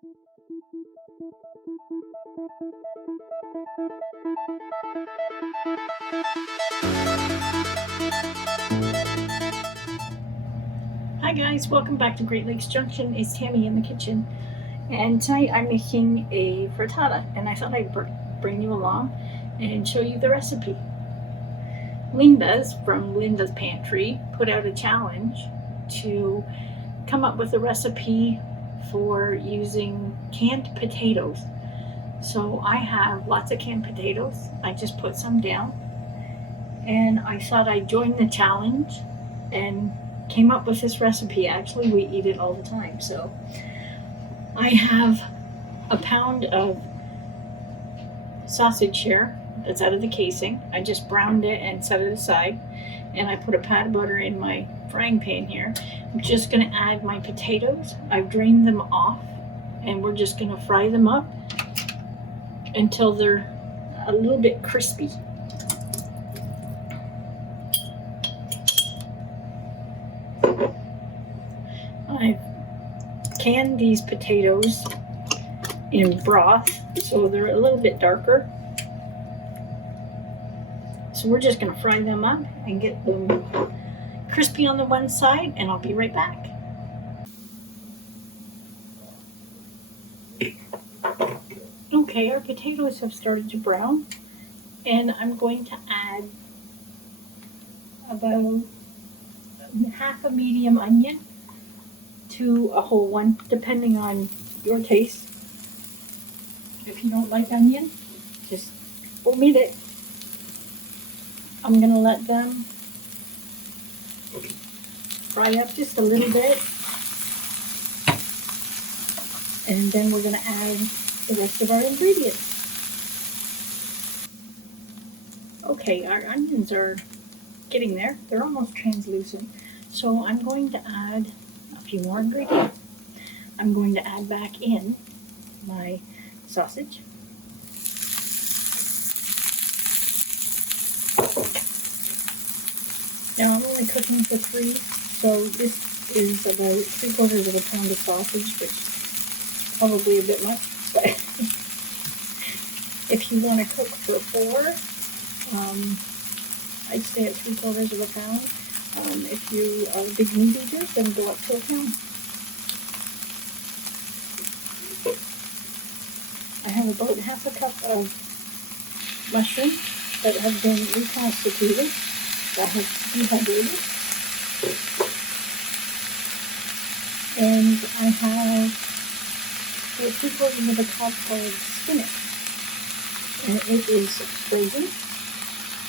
Hi guys, welcome back to Great Lakes Junction. It's Tammy in the kitchen, and tonight I'm making a frittata, and I thought I'd bring you along and show you the recipe. Linda's from Linda's Pantry put out a challenge to come up with a recipe for using canned potatoes. So I have lots of canned potatoes. I just put some down, and I thought I'd join the challenge and came up with this recipe. Actually, we eat it all the time. So I have a pound of sausage here that's out of the casing. I just browned it and set it aside, and I put a pat of butter in my frying pan here. I'm just going to add my potatoes. I've drained them off, and we're just going to fry them up until they're a little bit crispy. I've canned these potatoes in broth, so they're a little bit darker. So we're just going to fry them up and get them crispy on the one side, and I'll be right back. Okay, our potatoes have started to brown, and I'm going to add about half a medium onion to a whole one, depending on your taste. If you don't like onion, just omit it. I'm going to let them fry up just a little bit, and then we're going to add the rest of our ingredients. Okay, our onions are getting there. They're almost translucent. So I'm going to add a few more ingredients. I'm going to add back in my sausage. Now I'm only cooking for 3, so this is about 3/4 of a pound of sausage, which is probably a bit much, but if you want to cook for 4, I'd stay at 3/4 of a pound. If you are a big meat eater, then go up to a pound. I have about half a cup of mushrooms that have been reconstituted, that have dehydrated. And I have 3/4 of a cup of spinach. And it is frozen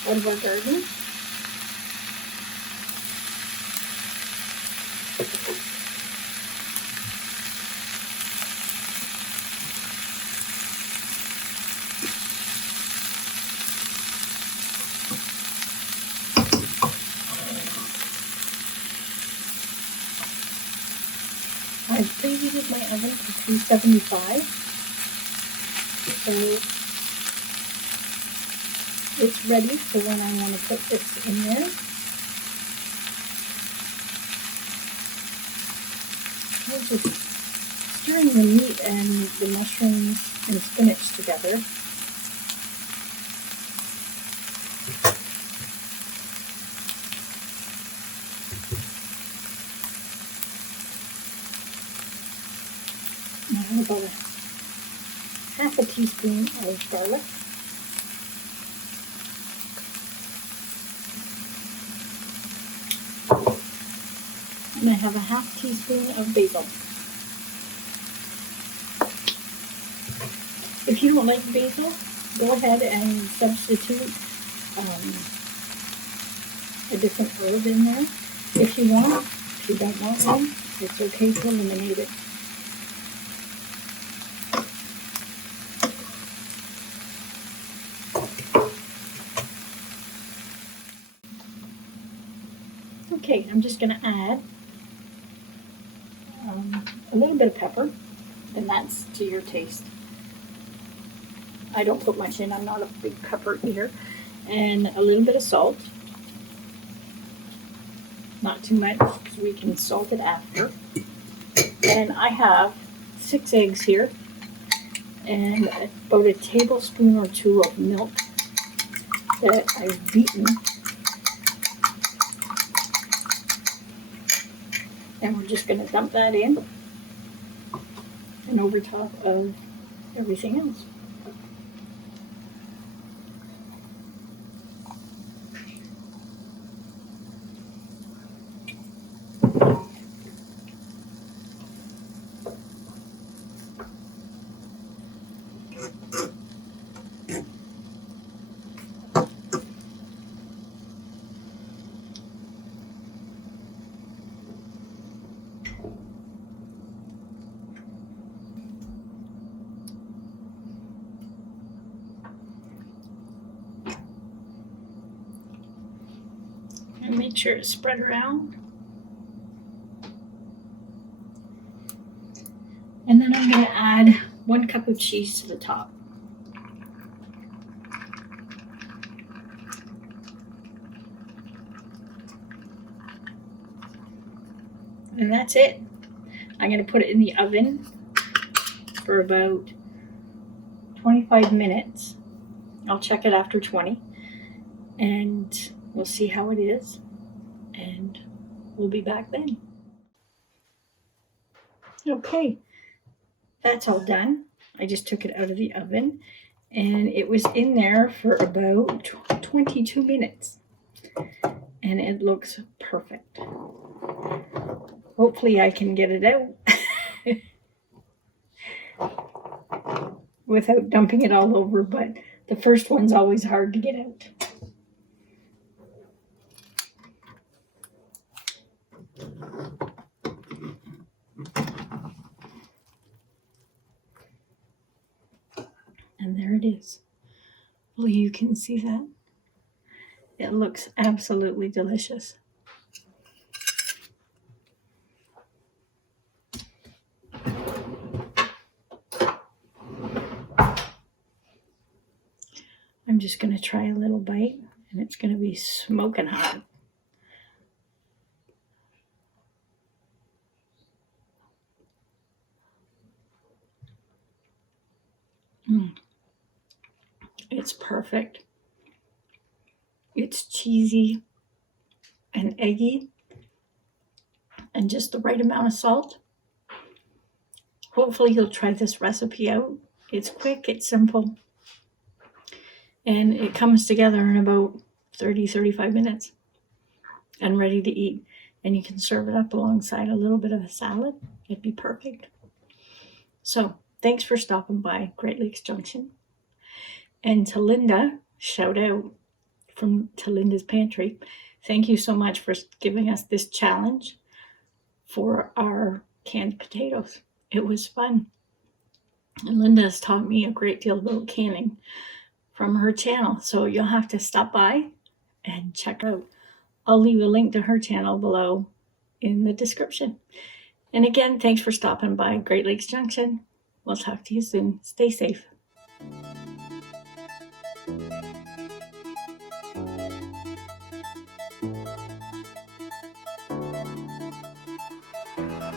out of our garden. I've preheated my oven to 375, so it's ready for when I want to put this in there. I'm just stirring the meat and the mushrooms and spinach together. I have about half a teaspoon of garlic. And I have a half teaspoon of basil. If you don't like basil, go ahead and substitute a different herb in there if you want. If you don't want one, it's okay to eliminate it. Okay, I'm just going to add a little bit of pepper, and that's to your taste. I don't put much in, I'm not a big pepper eater. And a little bit of salt. Not too much, because we can salt it after. And I have 6 eggs here and about a tablespoon or 2 of milk that I've beaten. And we're just going to dump that in and over top of everything else. And make sure it's spread around. And then I'm going to add 1 cup of cheese to the top. And that's it. I'm going to put it in the oven for about 25 minutes. I'll check it after 20 and we'll see how it is. And we'll be back then. Okay, that's all done. I just took it out of the oven and it was in there for about 22 minutes. And it looks perfect. Hopefully I can get it out without dumping it all over, but the first one's always hard to get out. And there it is. Hopefully you can see that. It looks absolutely delicious. I'm just going to try a little bite, and it's going to be smoking hot. It's perfect. It's cheesy and eggy and just the right amount of salt. Hopefully you'll try this recipe out. It's quick, it's simple, and it comes together in about 30-35 minutes and ready to eat. And you can serve it up alongside a little bit of a salad. It'd be perfect. So thanks for stopping by Great Lakes Junction. And to Linda, shout out to Linda's Pantry. Thank you so much for giving us this challenge for our canned potatoes. It was fun. And Linda has taught me a great deal about canning from her channel. So you'll have to stop by and check out. I'll leave a link to her channel below in the description. And again, thanks for stopping by Great Lakes Junction. We'll talk to you soon. Stay safe.